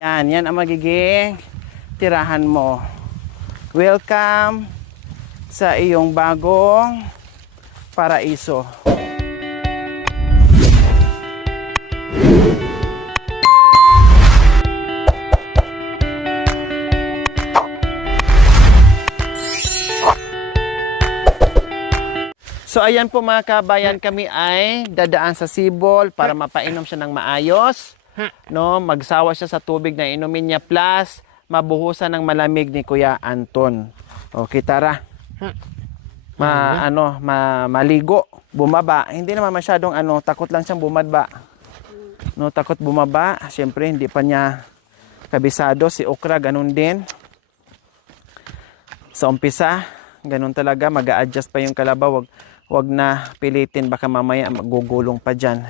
Yan ang magiging tirahan mo. Welcome sa iyong bagong paraiso. So ayan po mga kabayan, kami ay dadaan sa sibol para mapainom siya ng maayos. No, magsawa siya sa tubig na inumin niya plus mabuhusan ng malamig ni Kuya Anton. Okay, tara. Maligo, bumaba. Hindi naman masyadong takot lang siyang bumaba. No, takot bumaba. Siyempre hindi pa niya kabisado. Si Okra ganun din. Sa umpisa, ganun talaga, mag-a-adjust pa yung kalabaw. Wag na pilitin, baka mamaya magugulong pa dyan.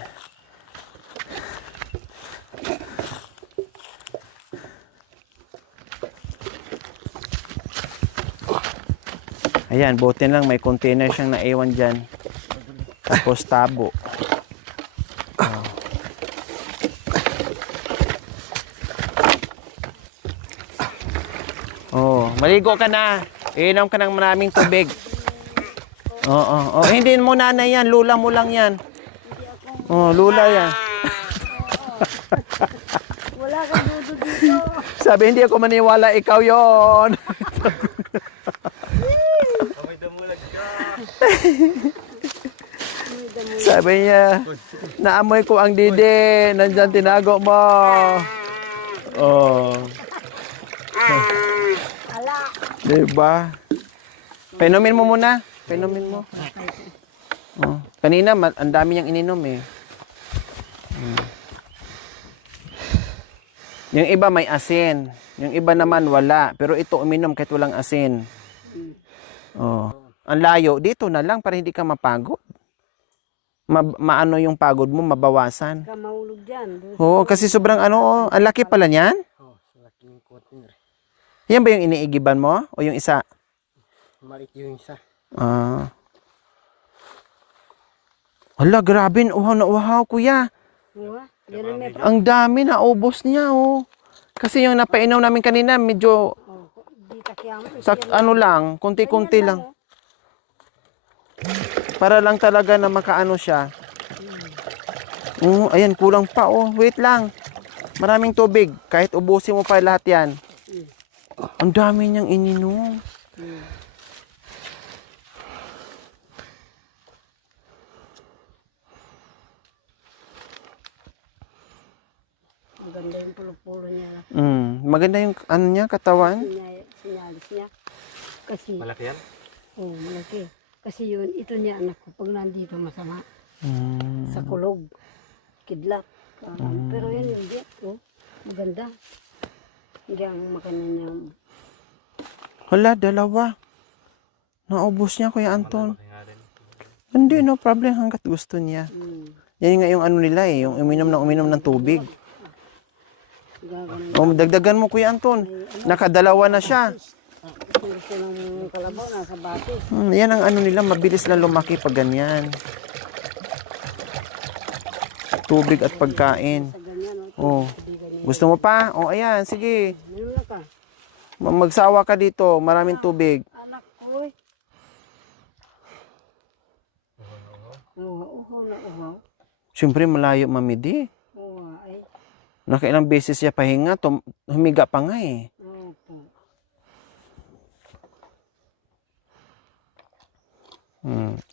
Ayan, buti lang may container siyang naiwan dyan. Tapos tabo. Oh, maligo ka na. Inom ka ng maraming tubig. Oo. Hindi mo nanay yan. Lula mo lang yan. Oh, lula yan. Wala kang dudo dito. Sabi, hindi ako maniwala. Ikaw yon. Sabi niya, naamoy ko ang dide. Nandyan tinago mo. Oh. Ala. Diba? Painumin mo muna. Painumin mo. Oh. Kanina, ang dami niyang ininom eh. Yung iba may asin. Yung iba naman wala. Pero ito uminom kahit walang asin. Oh. Ang layo, dito na lang para hindi ka mapagod. Maano yung pagod mo, mabawasan. Ka maulog dyan. Oo, kasi sobrang ang laki pala niyan. Oh, laki ng container. Yan ba yung iniigiban mo? O yung isa? Maliit yung isa. Hala, grabe. Uhaw na uhaw, kuya. Yan ang may Ang dami na, ubos niya, oh. Kasi yung napainom namin kanina, medyo, di takyamo. lang, kunti-kunti lang. Para lang talaga na makaano siya. Ayan, kulang pa, oh. Wait lang. Maraming tubig. Kahit ubusin mo pa lahat yan. Ang dami niyang ininom. Maganda yung pulo-pulo niya. Maganda yung niya, katawan. Sinalis niya. Kasi, Malaki yan? oh, malaki. Kasi yun, ito niya anak ko. Pag nandito masama. Sa kulog. Kidlat. Pero yan hindi. Oh, maganda. Hindi ang makanan niya. Hala, dalawa. Naubos niya, Kuya Anton. Hindi, no problem hanggat gusto niya. Yan nga yung nila eh, yung uminom ng tubig. Dagdagan mo, Kuya Anton. Nakadalawa na siya. Gusto ng kalabaw, nasa bati. Yan ang nila, mabilis lang lumaki pag ganyan. Tubig at pagkain. Sa ganyan, Oh. Gusto mo pa? Oh, ayan, sige. meron na ka. Magsawa ka dito, maraming tubig. Anak ko eh. Uhaw na uhaw. Siyempre, malayo mamidi. Uhaw ay. Nakailang beses siya pahinga, humiga pa nga eh. Opo.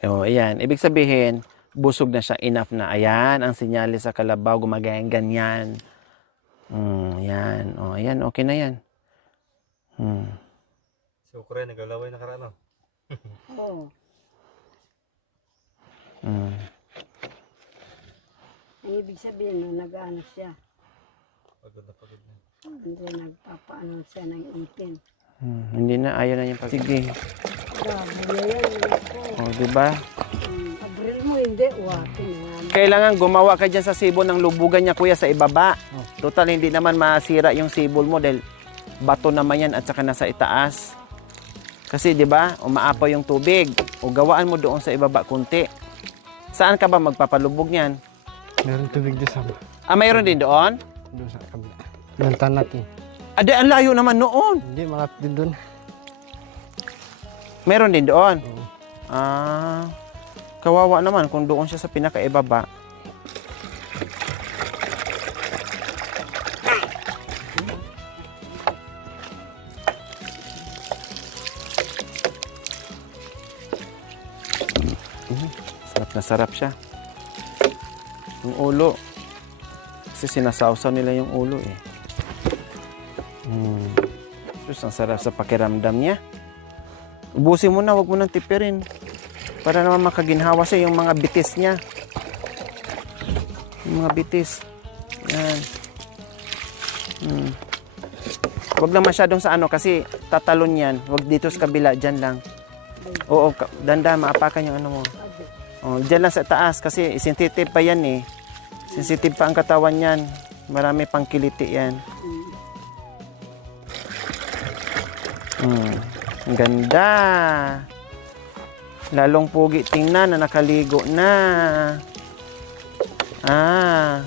Oh, ayan. Ibig sabihin, busog na siya, enough na. Ayan, ang sinyalis sa kalabaw, gumagayang ganyan. Ayan. Oh, ayan, okay na yan. Si Okra, nagalaway na karano. Oo. Ang ibig sabihin, no, nag-ano siya. Pagod na. Hindi nagpapaano siya ng ipin. Hindi na, ayaw na niya pag... Sige. Grabe na yan. Oh, diba? Abril mo hindi. Wati na nga. Kailangan gumawa ka dyan sa sibol ng lubugan niya, kuya, sa ibaba. Total, hindi naman masira yung sibol mo dahil bato naman yan at saka nasa itaas. Kasi, di ba, umaapaw yung tubig. O gawaan mo doon sa ibaba kunti. Saan ka ba magpapalubog niyan? Meron tubig doon sa... Mayroon din doon? Doon sa kabila. Nantanak eh. Ade, ang layo naman noon. Hindi, malapit din doon. Meron din doon. Oo. Ah, kawawa naman kung doon siya sa pinakaibaba. Sarap na sarap siya. Yung ulo. Kasi sinasawsaw nila yung ulo eh. Sus, ang sarap sa pakiramdam niya. Ubusin mo na, wag mo nang tipirin. Para naman makaginhawa siya yung mga bitis niya. Yung mga bitis. Yan. Wag lang masyadong sa ano kasi tatalon yan. Wag dito sa kabila, dyan lang. Oo, danda, maapakan yung ano mo. Oh, dyan lang sa taas kasi sensitive pa yan eh. Sensitive pa ang katawan yan. Marami pang kiliti yan. Ang ganda. Lalong pugi tingnan na nakaligo na. Ah.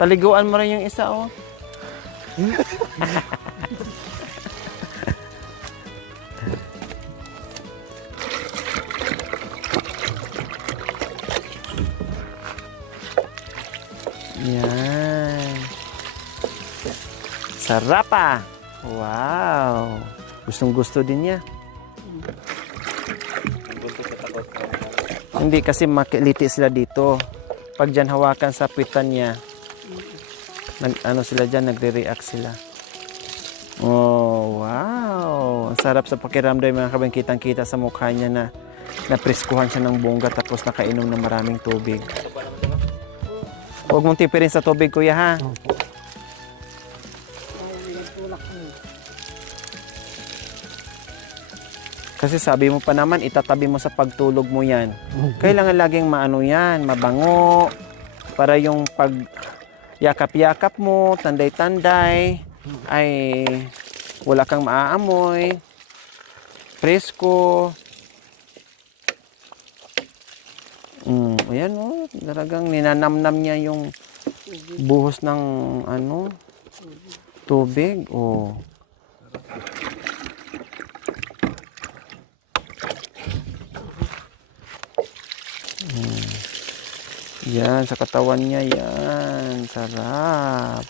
Paliguan mo rin yung isa, oh. Yan. Sarap ah. Wow. Gustong-gusto din niya. Hindi kasi makiliti sila dito. Pag dyan hawakan sa pitan niya, ano sila dyan, nagre-react sila. Oh, wow. Ang sarap sa pakiramdam, mga kabang kitang-kita sa mukha niya na napreskuhan siya ng bongga tapos nakainom ng maraming tubig. Huwag mong tipirin sa tubig, kuya, ha? Kasi sabi mo pa naman, itatabi mo sa pagtulog mo yan. Kailangan laging maano yan, mabango. Para yung pag yakap-yakap mo, tanday-tanday, ay wala kang maaamoy. Presko. Ayan o, talagang ninanamnam niya yung buhos ng ano, tubig. Oh. Yan, sa katawan niya yan. Sarap.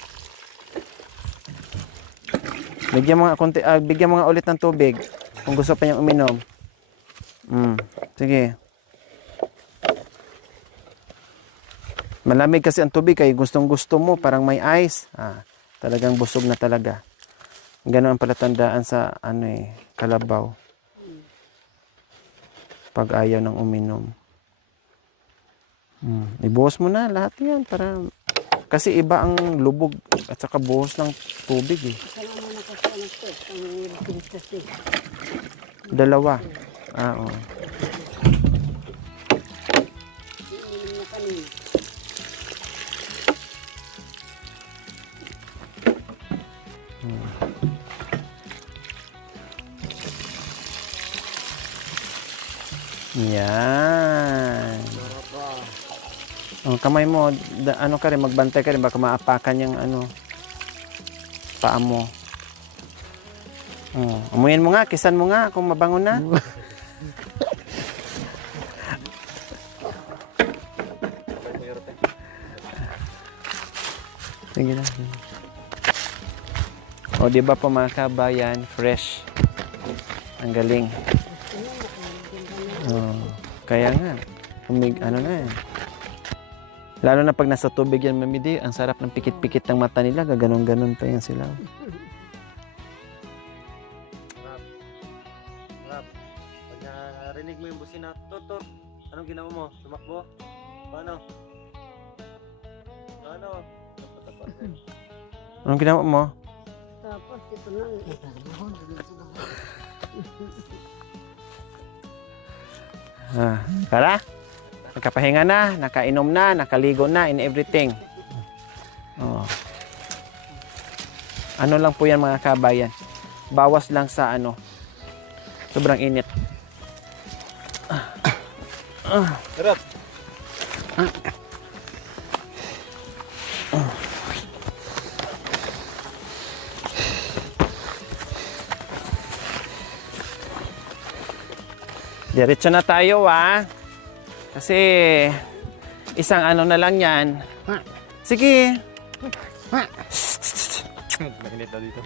Bigyan mga konti, bigyan mga ulit ng tubig kung gusto pa niyang uminom. Sige. Malamig kasi ang tubig kaya gustong-gusto mo, parang may ice. Talagang busog na talaga. Ganon ang palatandaan sa ano kalabaw. Pag ayaw ng uminom. Ibuhos mo na lahat yan para kasi iba ang lubog at saka buhos ng tubig eh. Dalawa. Oo. Yan. Kamay mo, ano ka rin, magbantay ka rin, baka maapakan yung ano, paa mo. Amuyin mo nga, kisan mo nga, kung mabango na. Sige na. O, di ba po mga kabayan, fresh. Ang galing. Kaya nga, ano na eh. Lalo na pag nasa tubig yan, mamidi, ang sarap ng pikit-pikit ng mata nila, gaganon-ganon pa yan sila. Rap. Pag narinig mo yung busina, tut-tut. Anong ginawa mo? Tumakbo? Paano? Paano? Anong ginawa mo? Tapos ito na. Tara? Nakapahinga na, nakainom na, nakaligo na, in everything. Ano lang po yan mga kabayan. Bawas lang sa ano. Sobrang init. Sarap. Diretso na tayo, Kasi, isang ano na lang yan. Sige. Mainit daw dito.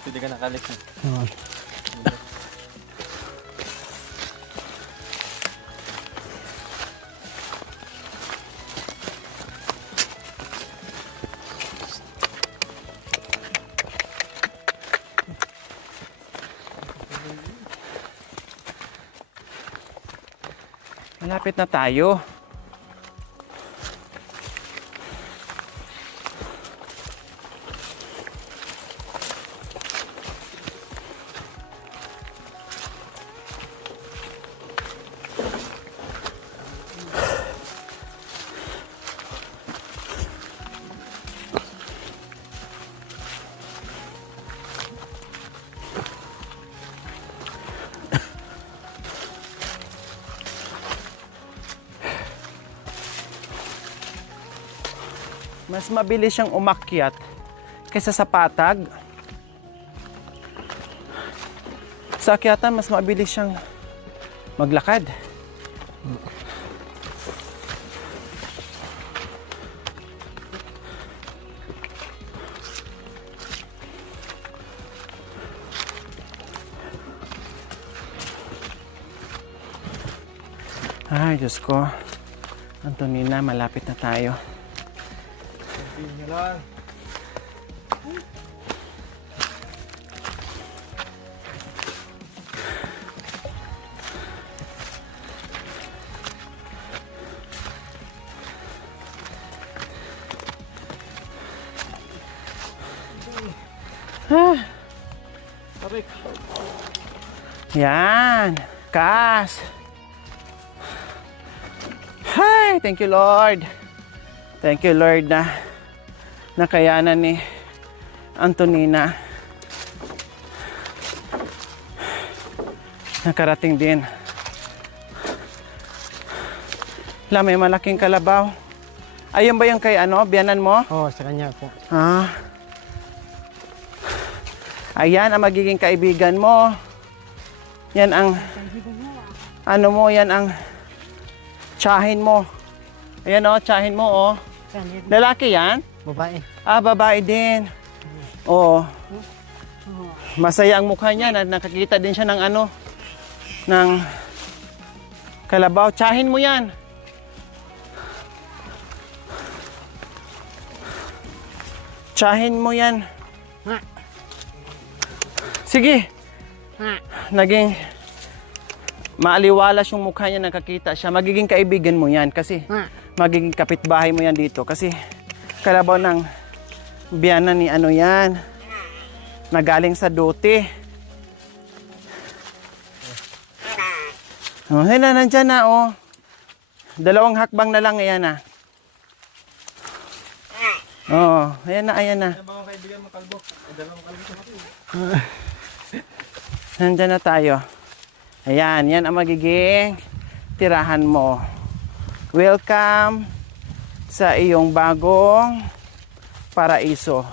Buti di ka nakalis. Malapit na tayo. Mas mabilis siyang umakyat kaysa sa patag. Sa akyatan, mas mabilis siyang maglakad. Ay, Diyos ko. Antonina, malapit na tayo. Tingnan lang. Tarik. Yan. Kas. Hi, thank you Lord. Thank you Lord na nakayanan ni Antonina. Nakarating din. May malaking kalabaw. Ayun ba yung kay biyanan mo? Oo, sa kanya po. Ayan ang magiging kaibigan mo. Yan ang yan ang tsahin mo. Ayan tsahin mo Lalaki yan? Babae. Babae din. Oo. Masaya ang mukha niya. Nakakita din siya ng ng kalabaw. Tsahin mo yan. Tsahin mo yan. Sige. Naging maaliwalas yung mukha niya, nakakita siya. Magiging kaibigan mo yan kasi magiging kapitbahay mo yan dito. Kasi kalabaw ng biyanan ni yan. Nagaling sa dote. Nandyan na Dalawang hakbang na lang, ayan na. Ayan na, ayan na. Ano ba ang kaibigan mo, kalbo? Dalawang kalbo sa mati. Nandyan na tayo. Ayan, yan ang magiging tirahan mo. Welcome sa iyong bagong paraiso.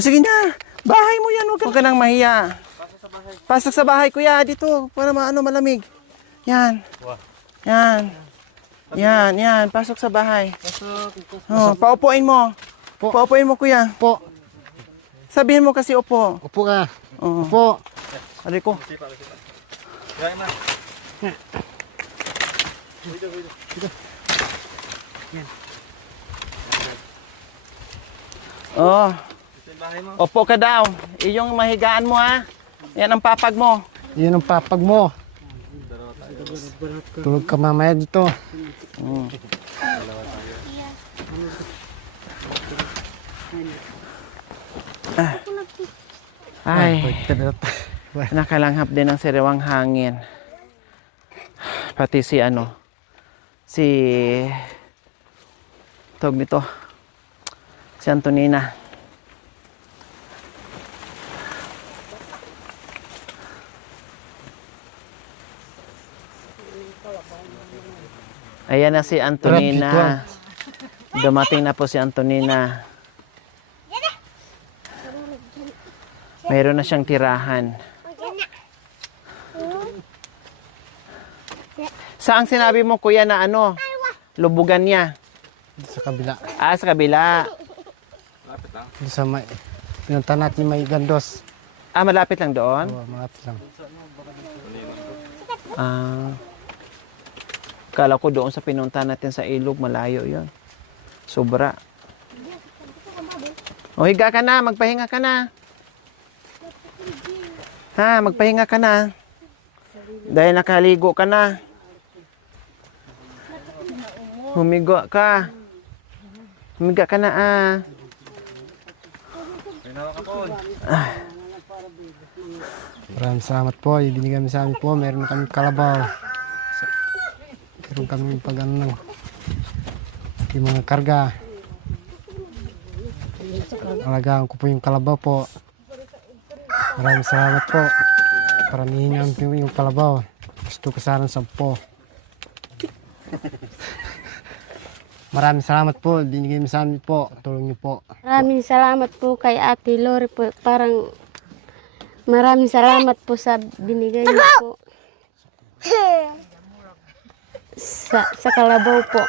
Sige na. Bahay mo yan. Huwag ka nang mahiya. Pasok sa bahay, kuya. Dito. Para malamig. Yan. Yan. Yan. Pasok sa bahay. Paupuin mo. Paupuin mo, kuya. Upo. Sabihin mo kasi upo. Upo ka. Oo. Upo. Aray ko. Gaya ma. Upo ka daw. Iyong mahigaan mo Yan ang papag mo. Yan ang papag mo. Tulog ka mamaya dito. Ay, nakalanghap din ng sariwang hangin. Pati si si tawag nito, si Antonina. Ayan na si Antonina. Dumating na po si Antonina. Mayroon na siyang tirahan. Saan sinabi mo, kuya, na lubugan niya? Sa kabila. Ah, sa kabila. Doon sa may, pinunta natin may gandos. Ah, malapit lang doon? Oo, malapit lang. Ah. Kala ko doon sa pinunta natin sa ilog, malayo yon. Sobra. O, higa ka na, magpahinga ka na. Ha, magpahinga ka na. Dahil nakaligo ka na. Humiga ka. Humiga ka na Maraming salamat po. Ibinigay mo sa amin po. Meron kami kalabaw. Meron kami pag yung mga karga. Alagaan ko po yung kalabaw po. Maraming salamat po. Paramihin namin po yung kalabaw. Gusto ko sana 10. Maraming salamat po. Binigay mo sa amin po. Tulong niyo po. Maraming salamat po kay Ate Lori po. Maraming salamat po sa binigay niyo po. Sa kalabaw po.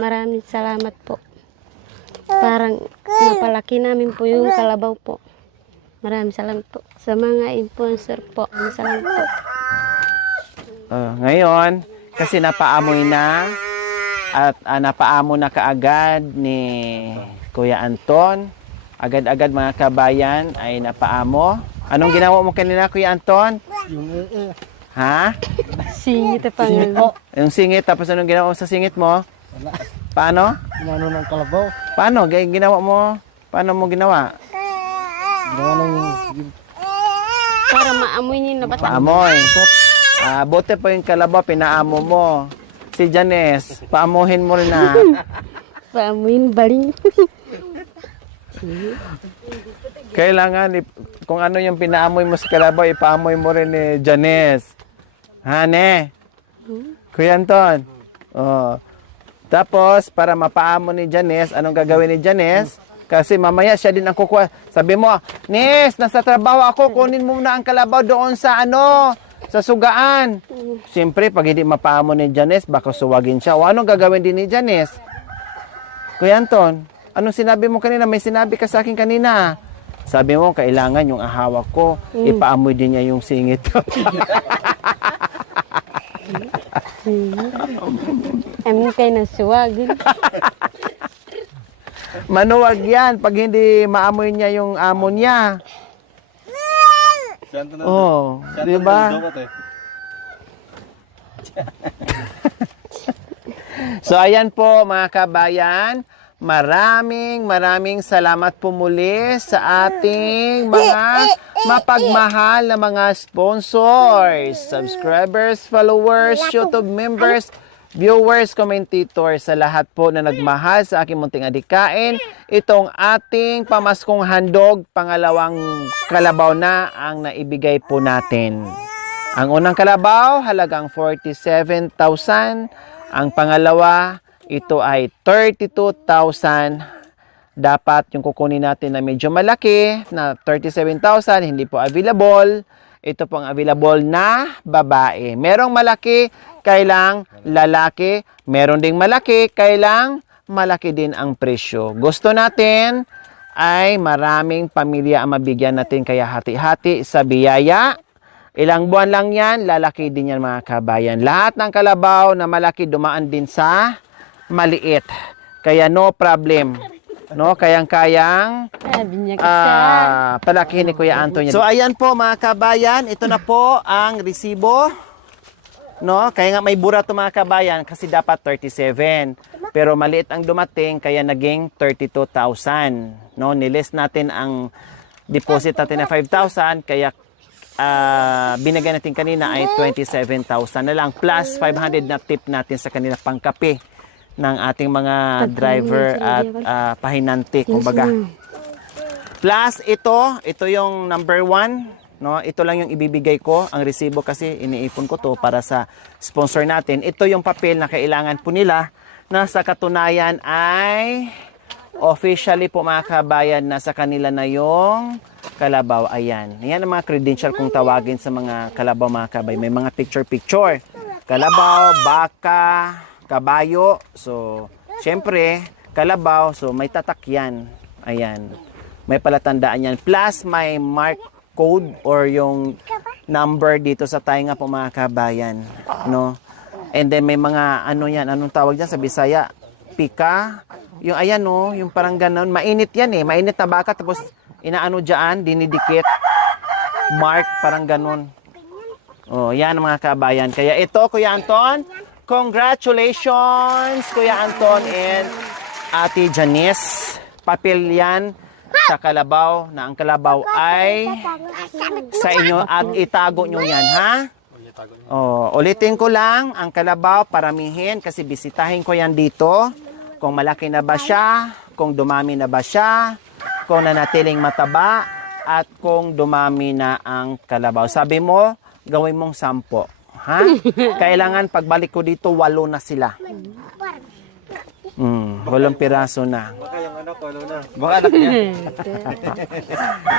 Maraming salamat po. Mapalaki namin po yung kalabaw po. Maraming salamat po. Sa mga influencer po. Maraming salamat po. Ngayon, kasi napaamoy na at napaamo na kaagad ni Kuya Anton. Agad-agad mga kabayan ay napaamo. Anong ginawa mo kanina, Kuya Anton? Yung Ha? Singit pa nga. Yung singit, tapos anong ginawa mo sa singit mo? Wala. Paano? Inano ng kalabaw. Paano? Ginawa mo? Paano mo ginawa? Gawa ng Para maamoy niyo na bata. Paamoy. Bote po yung kalabaw, pinaamo mo. Si Janice, paamuhin mo rin na. Paamoy baling. Kailangan, kung ano yung pinaamoy mo sa kalabaw, ipaamoy mo rin ni Janice. Hane? Kuya Anton? Oh. Tapos, para mapaamo ni Janice, anong gagawin ni Janice? Kasi mamaya siya din ang kukuha. Sabi mo, Nis, nasa trabaho ako, kunin mo na ang kalabaw doon sa sa sugaan. Siyempre, pag hindi mapaamo ni Janice, baka suwagin siya. O anong gagawin din ni Janice? Kuya Anton, anong sinabi mo kanina? May sinabi ka sa akin kanina. Sabi mo, kailangan yung ahawak ko, ipaamoy din niya yung singit ko. Amin kayo ng suwagin. Manuwag yan pag hindi maamoy niya yung amo niya. Oh, di ba? So ayan po mga kabayan, maraming salamat po muli sa ating mga mapagmahal na mga sponsors, subscribers, followers, YouTube members, viewers, commentators, sa lahat po na nagmahal sa aking munting adikain. Itong ating pamaskong handog, pangalawang kalabaw na ang naibigay po natin. Ang unang kalabaw, halagang 47,000. Ang pangalawa, ito ay 32,000. Dapat yung kukunin natin na medyo malaki, na 37,000, hindi po available. Ito pong available na babae. Merong malaki, kailang lalaki. Meron ding malaki, kailang malaki din ang presyo. Gusto natin ay maraming pamilya ang mabigyan natin, kaya hati-hati sa biyaya. Ilang buwan lang yan, lalaki din yan mga kabayan. Lahat ng kalabaw na malaki dumaan din sa maliit. Kaya no problem. No, kayang-kayang Sabi niya kasi. palakihin ni Kuya Antonio. So ayan po mga kabayan, ito na po ang resibo. No, kaya nga may bura to mga kabayan kasi dapat 37. Pero maliit ang dumating kaya naging 32,000. No, nilist natin ang deposit natin na 5,000 kaya binigay natin kanina ay 27,000 na lang plus 500 na tip natin sa kanila pangkape ng ating mga driver at pahinante, kumbaga. Plus ito yung number 1, no? Ito lang yung ibibigay ko, ang resibo kasi iniipon ko to para sa sponsor natin. Ito yung papel na kailangan po nila na sa katunayan ay officially po mga kabayan na sa kanila na yung kalabaw. Ayan. Yan ang mga credential kung tawagin sa mga kalabaw mga kabay. May mga picture-picture. Kalabaw, baka, kabayo. So, syempre, kalabaw. So, may tatak yan. Ayan. May palatandaan yan. Plus, may mark code or yung number dito sa tainga po mga kabayan. No? And then, may mga, ano yan, anong tawag dyan sa Bisaya? Pika. Yung ayan no, yung parang ganon. Mainit yan eh. Mainit na baka. Tapos, inaano dyan, dinidikit. Mark, parang ganon. Oh, yan mga kabayan. Kaya ito, Kuya Anton, congratulations, Kuya Anton and Ate Janice. Papel yan sa kalabaw, na ang kalabaw ay sa inyo at itago nyo yan, ha? Oh, ulitin ko lang, ang kalabaw, paramihin kasi bisitahin ko yan dito. Kung malaki na ba siya, kung dumami na ba siya, kung nanatiling mataba, at kung dumami na ang kalabaw. Sabi mo, gawin mong 10. Ha? Kailangan pagbalik ko dito, 8 na sila. 8 piraso na. Baka yung anak ko, ano na? Baka anak niya.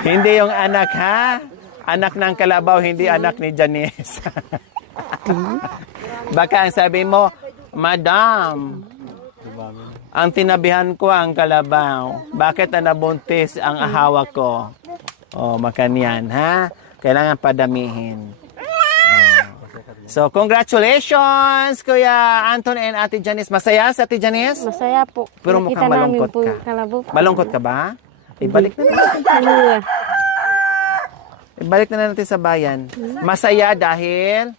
Hindi yung anak, ha? Anak ng kalabaw, hindi anak ni Janice. Baka ang sabi mo, Madam, ang tinabihan ko ang kalabaw. Bakit na nabuntis ang ahawa ko? Oh, makanyan, ha? Kailangan padamihin. Oh. So, congratulations, Kuya Anton and Ate Janice. Masaya sa Ate Janice? Masaya po. Pero Nakita mukhang namin malungkot po ka. yung kalabaw. Malungkot ka ba? Ibalik na natin. Ibalik na natin sa bayan. Masaya dahil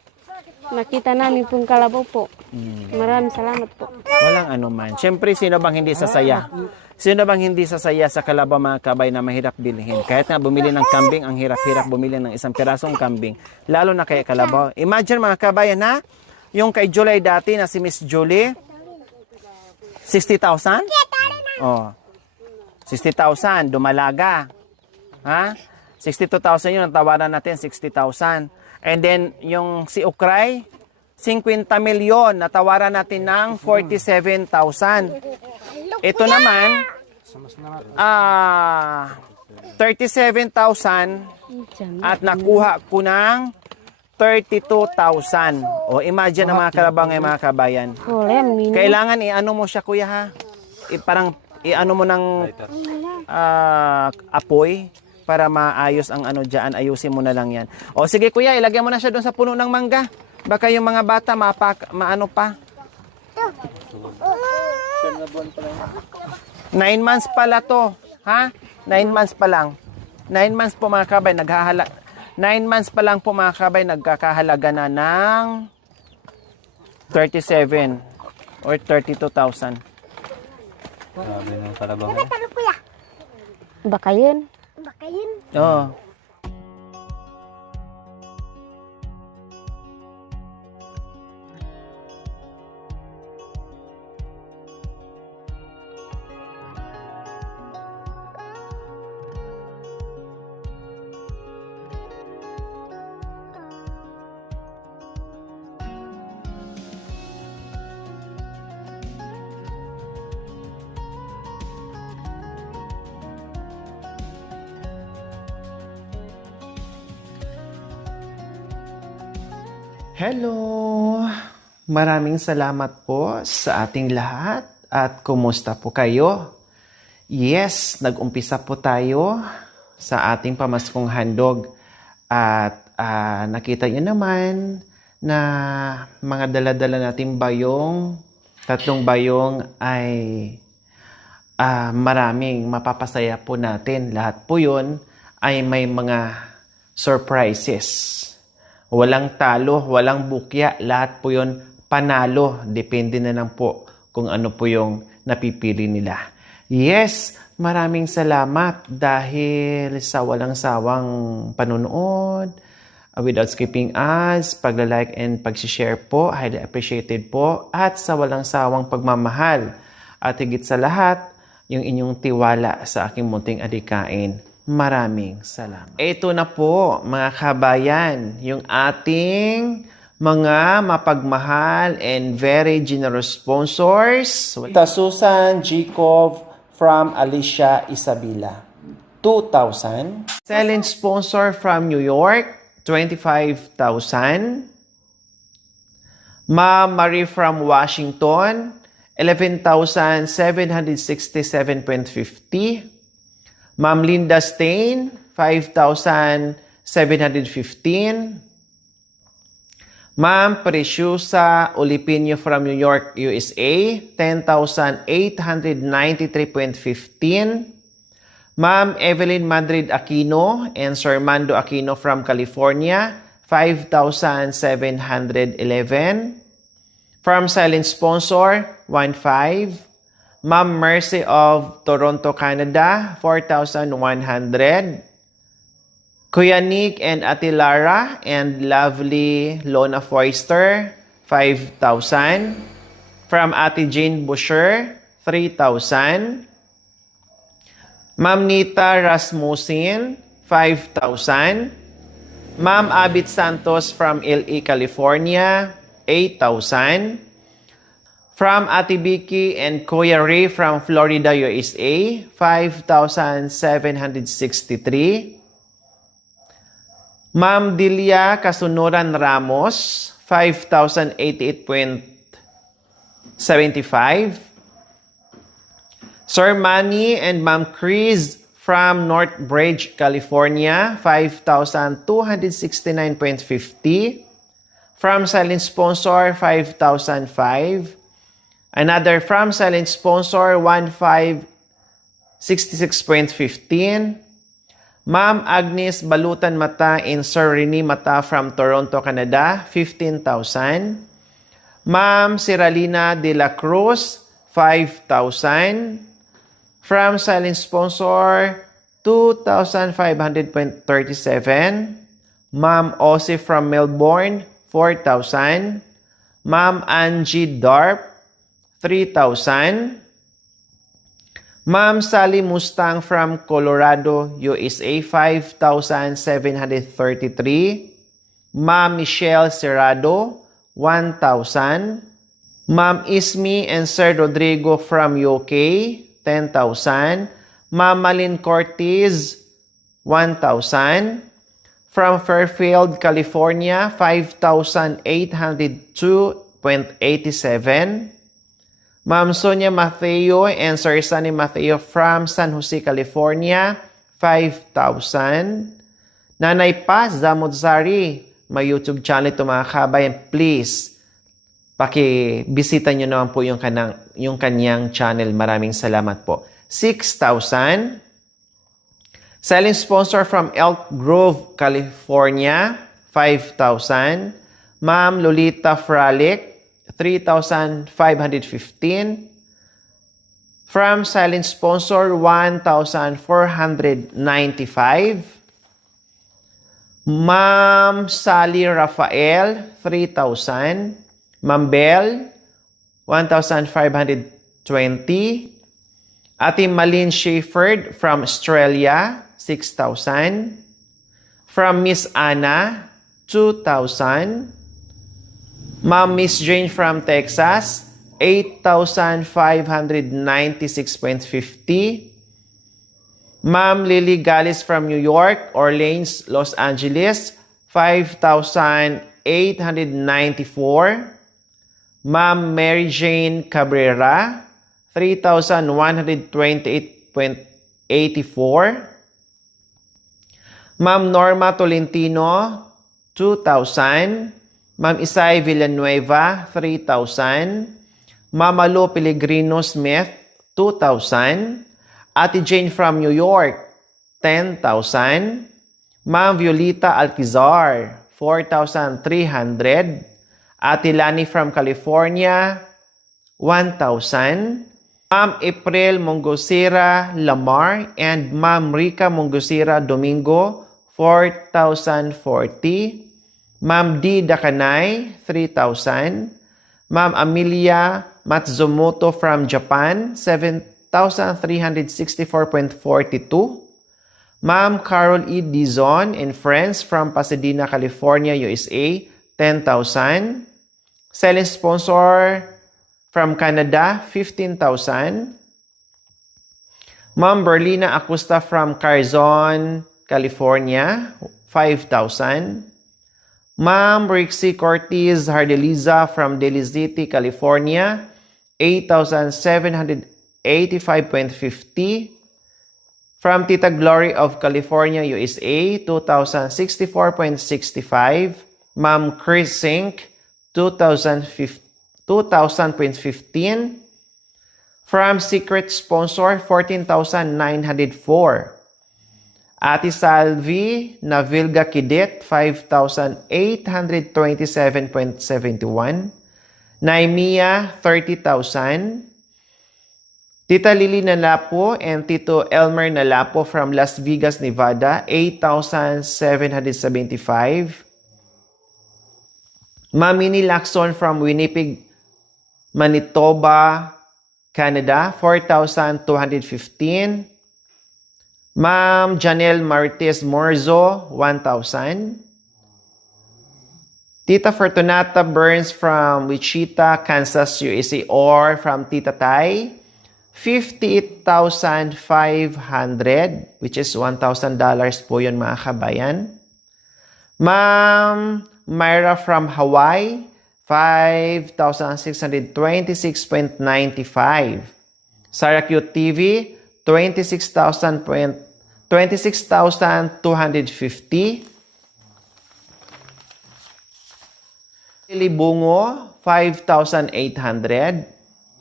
Nakita namin po yung kalabaw po. Maraming salamat po. walang anuman. Siyempre, sino bang hindi sasaya? Sino bang hindi sasaya sa kalabaw mga kabay na mahirap bilhin? Kahit nga bumili ng kambing, ang hirap-hirap bumili ng isang pirasong kambing. Lalo na kay kalabaw. Imagine mga kabayan ha, yung kay July dati na si Miss Julie, 60,000? Oh, 60,000, dumalaga. Ha? 62,000 yun, ang tawaran natin, 60,000. And then, yung si Ukray, 50 milyon, natawaran natin ng 47,000. Ito naman, 37,000 at nakuha ko ng 32,000. O, imagine ang mga kalabaw ngayon, mga kabayan. Kailangan i-ano mo siya, kuya, ha? Parang i-ano mo ng apoy para maayos ang ano dyan. Ayusin mo na lang yan. O, sige, kuya, ilagay mo na siya doon sa puno ng mangga. Baka yung mga bata maano pa. 9 months pala to. Ha? 9 months pa lang. 9 months po mga kabay, 9 months pa lang po mga kabay, nagkakahalaga na ng 37 or 32,000. Grabe ng kalabaw. Baka yun. Oo. Hello! Maraming salamat po sa ating lahat at kumusta po kayo? Yes, nag-umpisa po tayo sa ating pamaskong handog at nakita niyo naman na mga dala-dala nating bayong, 3 bayong ay maraming mapapasaya po natin. Lahat po yun ay may mga surprises. Walang talo, walang bukya, lahat po yun panalo. Depende na lang po kung ano po yung napipili nila. Yes, maraming salamat dahil sa walang sawang panunood Without skipping ads, pagla-like and pag-share po, highly appreciated po. At sa walang sawang pagmamahal. At higit sa lahat, yung inyong tiwala sa aking munting adikain. Maraming salamat. Ito na po, mga kabayan, yung ating mga mapagmahal and very generous sponsors. Susan Jacob from Alicia Isabela, 2,000. Selling sponsor from New York, 25,000. Ma'am Marie from Washington, 11,767.50. Ma'am Linda Stain, 5,715. Ma'am Preciosa Olipino from New York, USA, 10,893.15. Ma'am Evelyn Madrid Aquino and Sir Mando Aquino from California, 5,711. From silent sponsor, 1,500. Ma'am Mercy of Toronto, Canada, 4,100. Kuya Nick and Ate Lara and lovely Lona Foister, 5,000. From Ate Jane Busher, 3,000. Ma'am Nita Rasmussen, 5,000. Ma'am Abit Santos from LA, California, 8,000. From Ate Vicky and Kuya Ray from Florida, USA, 5,763. Ma'am Delia Kasunuran Ramos, 5,088.75. Sir Manny and Ma'am Chris from Northbridge, California, 5,269.50. From silent sponsor, 5,005. Another from silent sponsor, 1,566.15. Ma'am Agnes Balutan Mata and Sir Rene Mata from Toronto, Canada, 15,000. Ma'am Siralina De La Cruz, 5,000. From silent sponsor, 2,537. Ma'am Ossie from Melbourne, 4,000. Ma'am Angie Darp, 3,000. Ma'am Sally Mustang from Colorado, USA, 5,733. Ma'am Michelle Serrado, 1,000. Ma'am Ismi and Sir Rodrigo from UK, 10,000. Ma'am Malin Cortez, 1,000. From Fairfield, California, 5,802.87. Ma'am Sonia Mateo and Sir Sunny Mateo from San Jose, California, 5,000. Nanay Paz Zamudzari, may YouTube channel ito mga kabayan. Please, pakibisita nyo naman po yung kanyang channel. Maraming salamat po. 6,000. Selling sponsor from Elk Grove, California, 5,000. Ma'am Lolita Fralic, 3,515. From silent sponsor, 1,495. Ma'am Sally Rafael, 3,000. Ma'am Bell, 1,520. Ate Malin Shefford from Australia, 6,000. From Miss Anna, 2,000. Ma'am Miss Jane from Texas, 8,596.50. Ma'am Lily Gallis from New York, Orleans, Los Angeles, 5,894. Ma'am Mary Jane Cabrera, 3,128.84. Ma'am Norma Tolentino, 2,000. Ma'am Isay Villanueva, 3,000. Ma'am Malu Pellegrino Smith, 2,000. Ate Jane from New York, 10,000. Ma'am Violeta Alquizar, 4,300. Ate Lani from California, 1,000. Ma'am April Mongosera Lamar and Ma'am Rica Mongosera Domingo, 4,040. Ma'am D. Dakanay, 3,000. Ma'am Amelia Matsumoto from Japan, 7,364.42. Ma'am Carol E. Dizon and friends from Pasadena, California, USA, 10,000. Selling sponsor from Canada, 15,000. Ma'am Berlina Acosta from Carzon, California, 5,000. Ma'am Rixie Cortez Hardeliza from Daly City, California, 8,785.50. From Tita Glory of California, USA, 2,064.65. Ma'am Chris Sink, 2,000.15. From Secret Sponsor, 14,904. Ate Salvi Navilga Kidet, 5,827.71. Naimia, 30,000. Tita Lily Nalapo and Tito Elmer Nalapo from Las Vegas, Nevada, 8,775. Mamini Lacson from Winnipeg, Manitoba, Canada, 4,215. Ma'am Janelle Martes Morzo, 1,000. Tita Fortunata Burns from Wichita, Kansas, USA, or from Tita Tai, 58,500, which is $1,000 po yun mga kabayan. Ma'am Myra from Hawaii, 5,626.95. Sarah Q TV, 26,250. Lily Bungo, 5,800.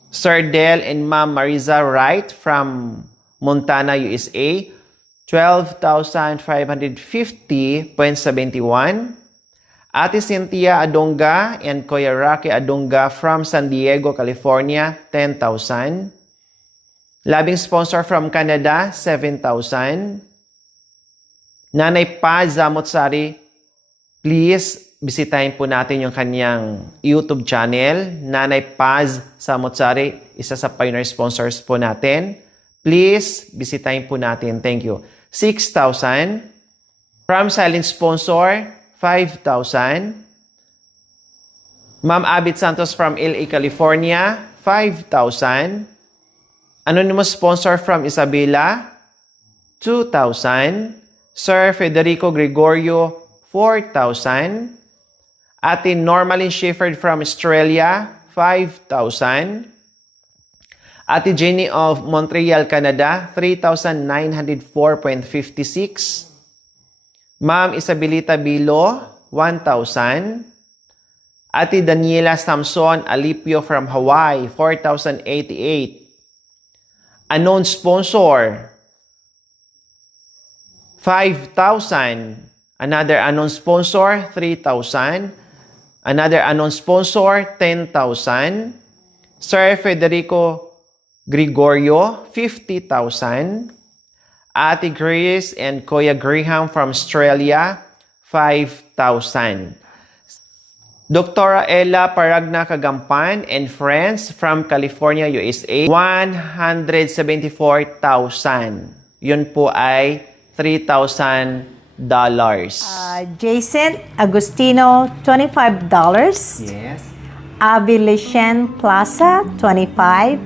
Sir Del and Ma'am Mariza Wright from Montana, USA, 12,550.71. Ate Cynthia Adonga and Kuya Rocky Adonga from San Diego, California, 10,000. Labing sponsor from Canada, 7,000. Nanay Paz Zamotsari, please bisitahin po natin yung kanyang YouTube channel. Nanay Paz Zamotsari, isa sa pioneer sponsors po natin. Please bisitahin po natin. Thank you. 6,000. From silent sponsor, 5,000. Ma'am Abit Santos from LA, California, 5,000. Anonymous sponsor from Isabela, 2,000. Sir Federico Gregorio, 4,000. Ate Normalin Shepherd from Australia, 5,000. Ate Jenny of Montreal, Canada, 3,904.56. Ma'am Isabelita Bilo, 1,000. Ate Daniela Samson Alipio from Hawaii, 4,088. Unknown sponsor, 5,000. Another unknown sponsor, 3,000. Another unknown sponsor, 10,000. Sir Federico Gregorio, 50,000. Ate Grace and Kuya Graham from Australia, 5,000. Dr. Ella Paragna Kagampan and friends from California, USA, 174,000. Yun po ay $3,000. Jason Agustino, $25. Yes. Avi Lishen Plaza, 25.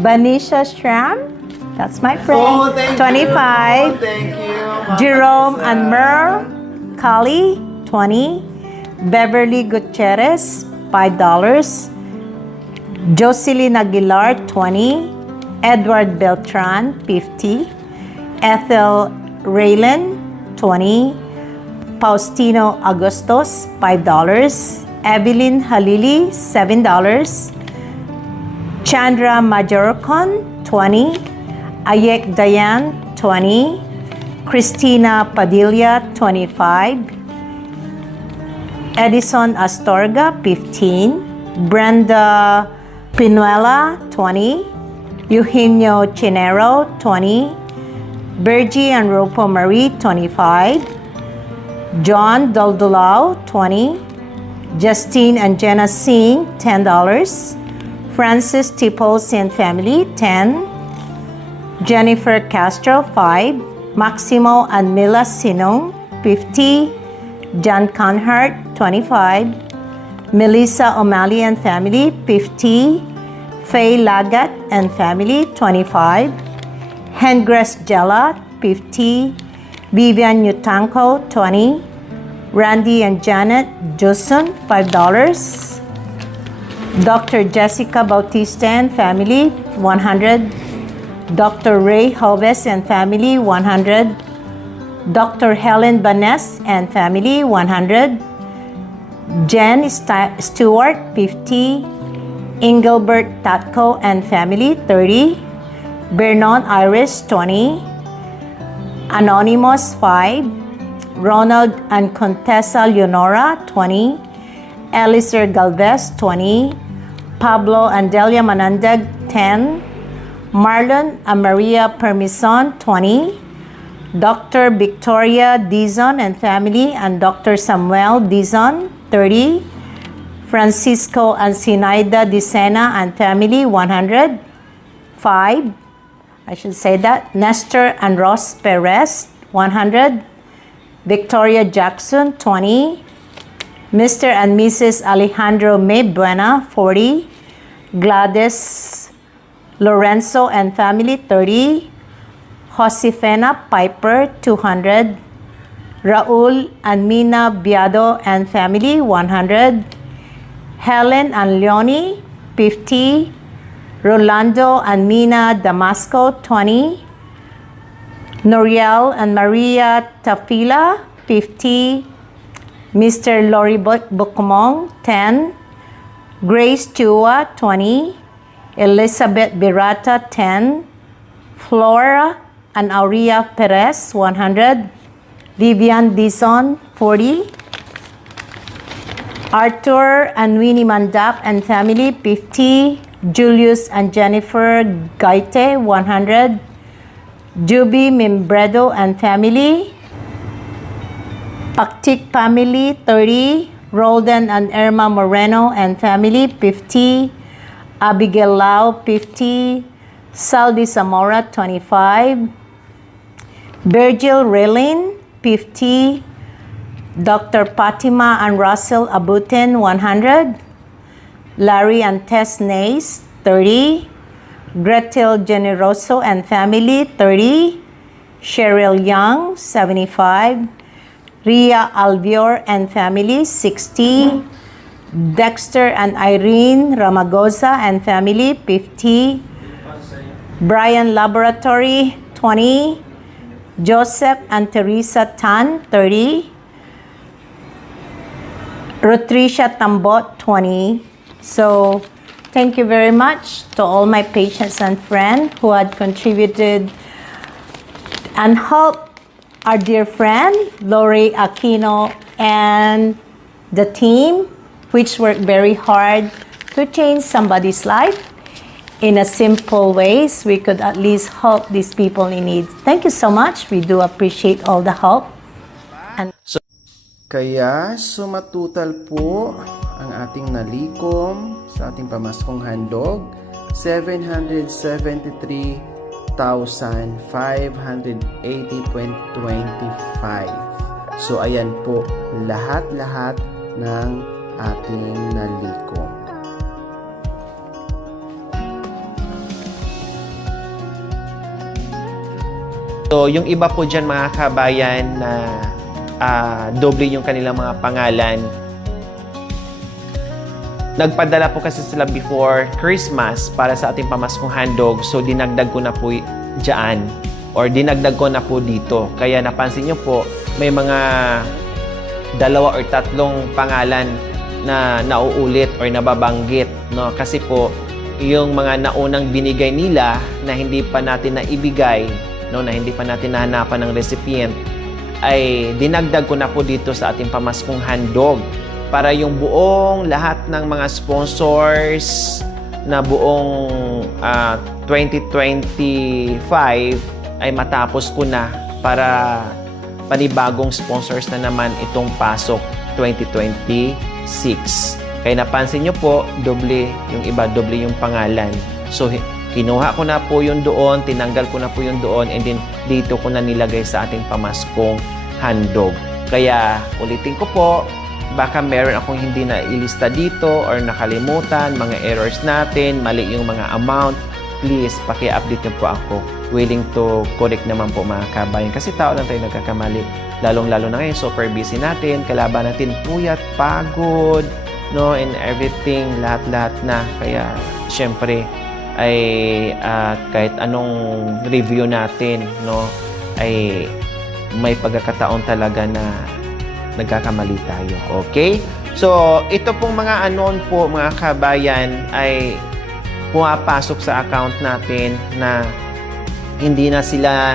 Banisha Stram, that's my friend, 25. Thank you. Jerome and Merle Kali, 20. Beverly Gutierrez, $5. Jocelyn Aguilar, 20. Edward Beltran, 50. Ethel Raylan, 20. Faustino Agustos, $5. Evelyn Halili, $7. Chandra Majorcon, 20. Ayek Dayan, 20. Christina Padilla, 25. Edison Astorga, 15. Brenda Pinuela, 20. Eugenio Chinero, 20. Bergie and Ropo Marie, 25. John Doldolao, 20. Justine and Jenna Singh, $10. Francis Tipos and family, 10. Jennifer Castro, 5. Maximo and Mila Sinong, 50. John Conhart, 25. Melissa O'Malley and family, 50. Faye Lagat and family, 25. Hengress Jella, 50. Vivian Yutanko, 20. Randy and Janet Johnson, $5. Dr. Jessica Bautista and family, 100. Dr. Ray Hoves and family, 100. Dr. Helen Banes and family, 100. Jen Stewart, 50. Engelbert Tatko and family, 30. Vernon Iris, 20. Anonymous, 5. Ronald and Contessa Leonora, 20. Eliser Galvez, 20. Pablo and Delia Manandag, 10. Marlon and Maria Permison, 20. Dr. Victoria Dizon and family and Dr. Samuel Dizon, 30. Francisco and Sinaida Dicena and family, 100. 5. I should say that. Nestor and Ross Perez, 100. Victoria Jackson, 20. Mr. and Mrs. Alejandro May Buena, 40. Gladys Lorenzo and family, 30. Josefina Piper, 200. Raul and Mina Biado and family, 100. Helen and Leonie, 50. Rolando and Mina Damasco, 20. Noriel and Maria Tafila, 50. Mr. Lori Bukumong, 10. Grace Chua, 20. Elizabeth Birata, 10. Flora and Aurea Perez, 100. Vivian Dizon, 40. Arthur and Winnie Mandap and family, 50. Julius and Jennifer Gaite, 100. Juby Mimbredo and family. Paktik family, 30. Roldan and Irma Moreno and family, 50. Abigail Lau, 50. Saldi Zamora, 25. Virgil Relin, 50. Dr. Fatima and Russell Abutin, 100. Larry and Tess Nays, 30. Gretel Generoso and family, 30. Cheryl Young, 75. Ria Alvior and family, 60. Dexter and Irene Ramagosa and family, 50. Brian Laboratory, 20. Joseph and Teresa Tan, 30. Rotricia Tambot, 20. So, thank you very much to all my patients and friends who had contributed and helped our dear friend, Lori Aquino, and the team, which worked very hard to change somebody's life in a simple ways. We could at least help these people in need. Thank you so much. We do appreciate all the help. And Kaya sumatotal po ang ating nalikom sa ating pamaskong handog, 777,580.25. So ayan po lahat-lahat ng ating nalikom. So yung iba po dyan mga kabayan na doble yung kanilang mga pangalan. Nagpadala po kasi sila before Christmas para sa ating pamaskong handog. So, dinagdag ko na po dyan or dinagdag ko na po dito. Kaya napansin nyo po, may mga 2 or 3 pangalan na nauulit or nababanggit. No? Kasi po, yung mga naunang binigay nila na hindi pa natin naibigay, no? Na hindi pa natin nahanapan ng recipient, ay dinagdag ko na po dito sa ating pamaskong handog para yung buong lahat ng mga sponsors na buong 2025 ay matapos ko na para panibagong sponsors na naman itong pasok 2026. Kaya napansin nyo po, doble yung iba, doble yung pangalan. So, kinuha ko na po yun doon, tinanggal ko na po yun doon, and then dito ko na nilagay sa ating pamaskong handog. Kaya, ulitin ko po, baka meron akong hindi na ilista dito or nakalimutan, mga errors natin, mali yung mga amount, please, paki-update nyo po ako. Willing to correct naman po mga kabayan. Kasi tao lang tayo nagkakamali. Lalong-lalo na ngayon, super busy natin, kalaban natin puyat, pagod, no, and everything, lahat-lahat na. Kaya, syempre, ay kahit anong review natin, no, ay may pagkakataon talaga na nagkakamali tayo. Okay? So, ito pong mga anon po, mga kabayan, ay pumapasok sa account natin na hindi na sila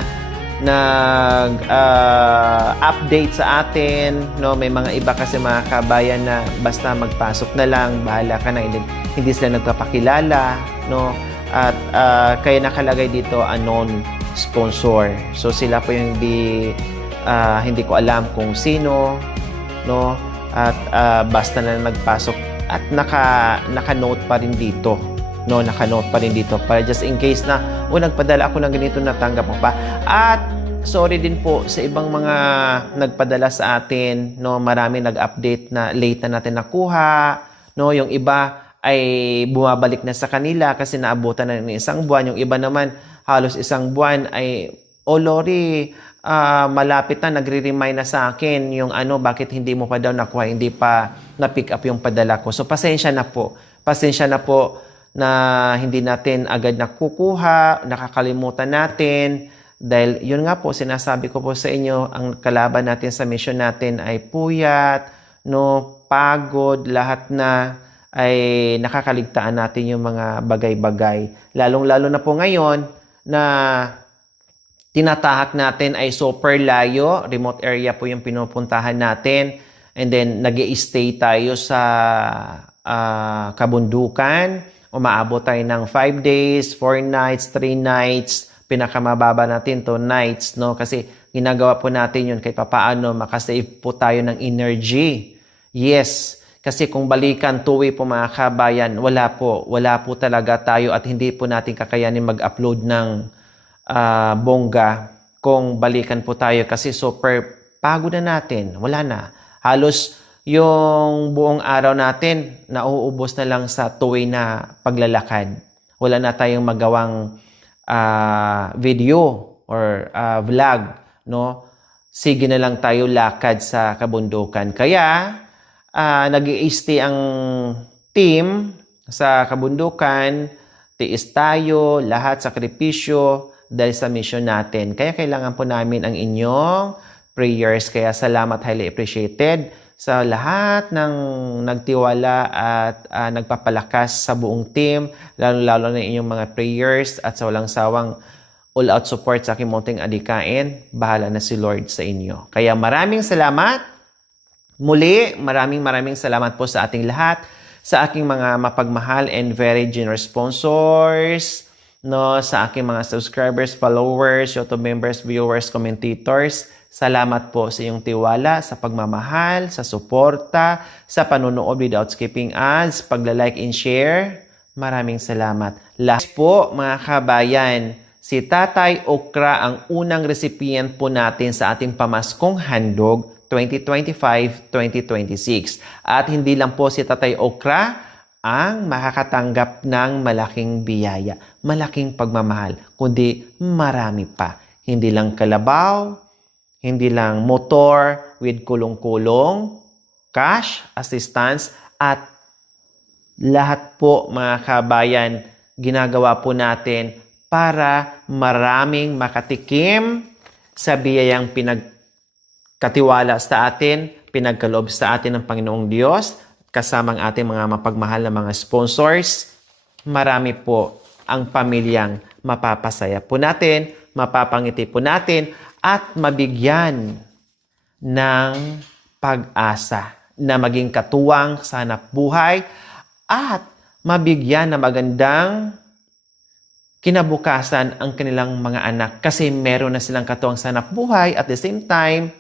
nag-update sa atin, no? May mga iba kasi mga kabayan na basta magpasok na lang, bahala ka na, hindi sila nagpapakilala, no? At kaya nakalagay dito unknown sponsor. So sila po yung hindi ko alam kung sino, no? At basta na nagpasok at naka-note pa rin dito. No, naka-note pa rin dito para just in case na nagpadala ako ng ganito, natanggap mo pa. At sorry din po sa ibang mga nagpadala sa atin, no, marami nag-update na late na natin nakuha, no, yung iba ay bumabalik na sa kanila kasi naabutan na ng isang buwan, yung iba naman halos isang buwan ay Lori, malapit na, nagre-remind na sa akin yung bakit hindi mo pa daw nakuha, hindi pa na-pick up yung padala ko. So pasensya na po na hindi natin agad nakukuha, nakakalimutan natin. Dahil yun nga po, sinasabi ko po sa inyo, ang kalaban natin sa mission natin ay puyat, no, pagod, lahat na ay nakakaligtaan natin yung mga bagay-bagay. Lalong-lalo na po ngayon na tinatahak natin ay super layo, remote area po yung pinupuntahan natin. And then, nag-i-stay tayo sa kabundukan. Umaabot tayo ng 5 days, 4 nights, 3 nights. Pinakamababa natin to nights, no? Kasi ginagawa po natin yun kahit papaano makasave po tayo ng energy. Yes, kasi kung balikan two-way po mga kabayan, wala po talaga tayo at hindi po natin kakayanin mag-upload ng bongga kung balikan po tayo kasi super pagod na natin. Wala na. Halos yung buong araw natin, nauubos na lang sa two-way na paglalakad. Wala na tayong magawang video or vlog, no? Sige na lang tayo lakad sa kabundukan. Kaya, nag-i-stay ang team sa kabundukan, tiis tayo, lahat sakripisyo dahil sa mission natin. Kaya kailangan po namin ang inyong prayers. Kaya salamat, highly appreciated sa lahat ng nagtiwala at nagpapalakas sa buong team, lalo-lalo na inyong mga prayers at sa walang sawang all-out support sa aking munting adikain. Bahala na si Lord sa inyo. Kaya maraming salamat. Muli, maraming salamat po sa ating lahat, sa aking mga mapagmahal and very generous sponsors, no, sa aking mga subscribers, followers, YouTube members, viewers, commentators. Salamat po sa iyong tiwala, sa pagmamahal, sa suporta, sa panunood without skipping ads, pagla-like and share. Maraming salamat. Last po, mga kabayan, si Tatay Okra ang unang recipient po natin sa ating pamaskong handog 2025-2026. At hindi lang po si Tatay Okra ang makakatanggap ng malaking biyaya, malaking pagmamahal, kundi marami pa. Hindi lang kalabaw, hindi lang motor with kulong-kulong, cash, assistance, at lahat po mga kabayan, ginagawa po natin para maraming makatikim sa biyayang pinagkatiwala sa atin, pinagkaloob sa atin ng Panginoong Diyos, kasamang ating mga mapagmahal na mga sponsors. Marami po ang pamilyang mapapasaya po natin, mapapangiti po natin, at mabigyan ng pag-asa na maging katuwang sa hanap buhay at mabigyan ng magandang kinabukasan ang kanilang mga anak kasi meron na silang katuwang sa hanap buhay at the same time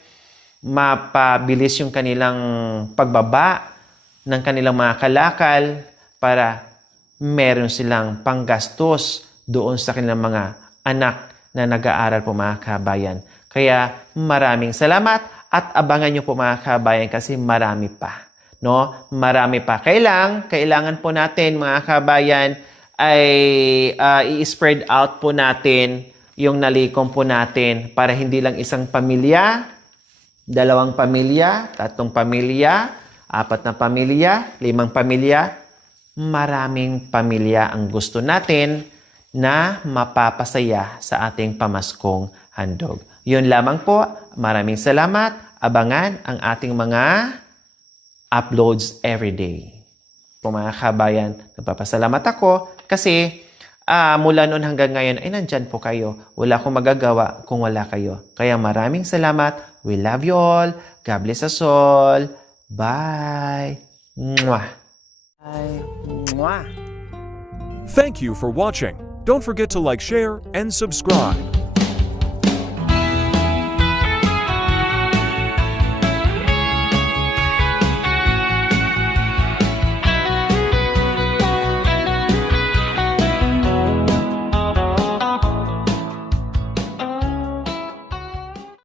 mapabilis yung kanilang pagbaba ng kanilang mga kalakal para meron silang panggastos doon sa kanilang mga anak na nag-aaral po mga kabayan. Kaya maraming salamat at abangan nyo po mga kabayan kasi marami pa. No? Marami pa. Kailangan po natin mga kabayan ay i-spread out po natin yung nalikom po natin para hindi lang isang pamilya, 2 pamilya, 3 pamilya, 4 na pamilya, 5 pamilya, maraming pamilya ang gusto natin na mapapasaya sa ating pamaskong handog. Yun lamang po. Maraming salamat. Abangan ang ating mga uploads everyday. Po mga kabayan, nagpapasalamat ako kasi mula noon hanggang ngayon ay nandyan po kayo. Wala akong magagawa kung wala kayo. Kaya maraming salamat. We love you all. God bless us all. Bye. Mwah. Bye. Mwah. Thank you for watching. Don't forget to like, share, and subscribe.